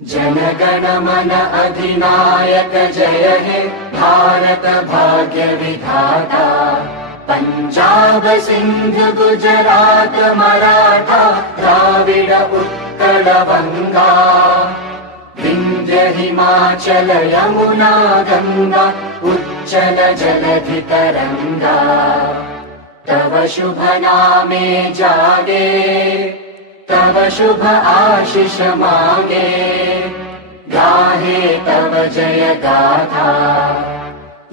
जनगण मन अधिनायक जय हे भारत भाग्य विधाता। पंजाब सिंध गुजरात मराठा द्राविड उत्कल बंगा। विंध्य हिमाचल यमुना गंगा उच्चल जलधि तरंगा। तव शुभ नामे जागे तव शुभ आशीष मांगे। गाहे तव जय गाथा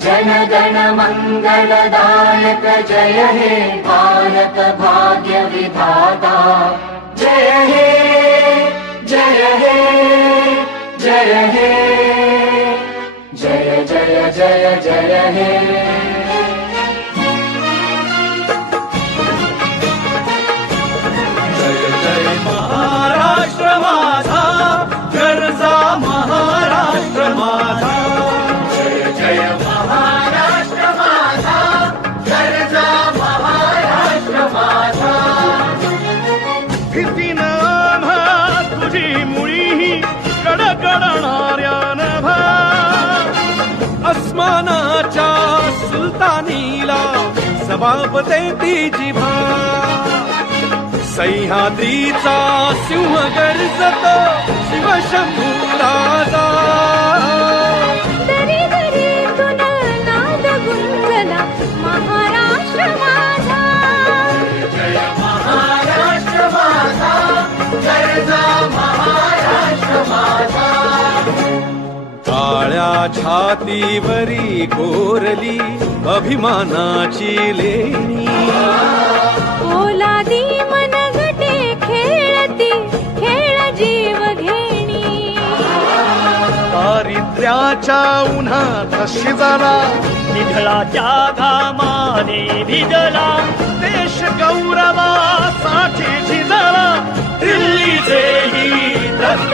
जनगण मंगलदायक जय हे भारत भाग्य विधाता। जय हे जय हे जय हे जय जय जय जय हे। महाराष्ट्र माझा गरजा महाराष्ट्र माझा। जय जय महाराष्ट्र माझा गरजा महाराष्ट्र माझा। भीतीनं आम्हा तुझी मुळी कडकडणाऱ्या नभा। अस्मानाच्या सुलतानीला जबाब देती जिभा। सह्याद्रीचा सिंह गर्जतो शिवशंभू राजा। दरी दरीतून नाद गुंजला महाराष्ट्र माझा। जय महाराष्ट्र माझा गरजा महाराष्ट्र माझा। काळ्या छातीवरी कोरली अभिमानाची लेणी। ओलादी मनगटे खेळती खेळ जीव घेणी। दारिद्र्याच्या उन्हात शिजला निधळाच्या घामाने भिजला। देश गौरवासाठी झिजला। दिल्लीचेही रक्त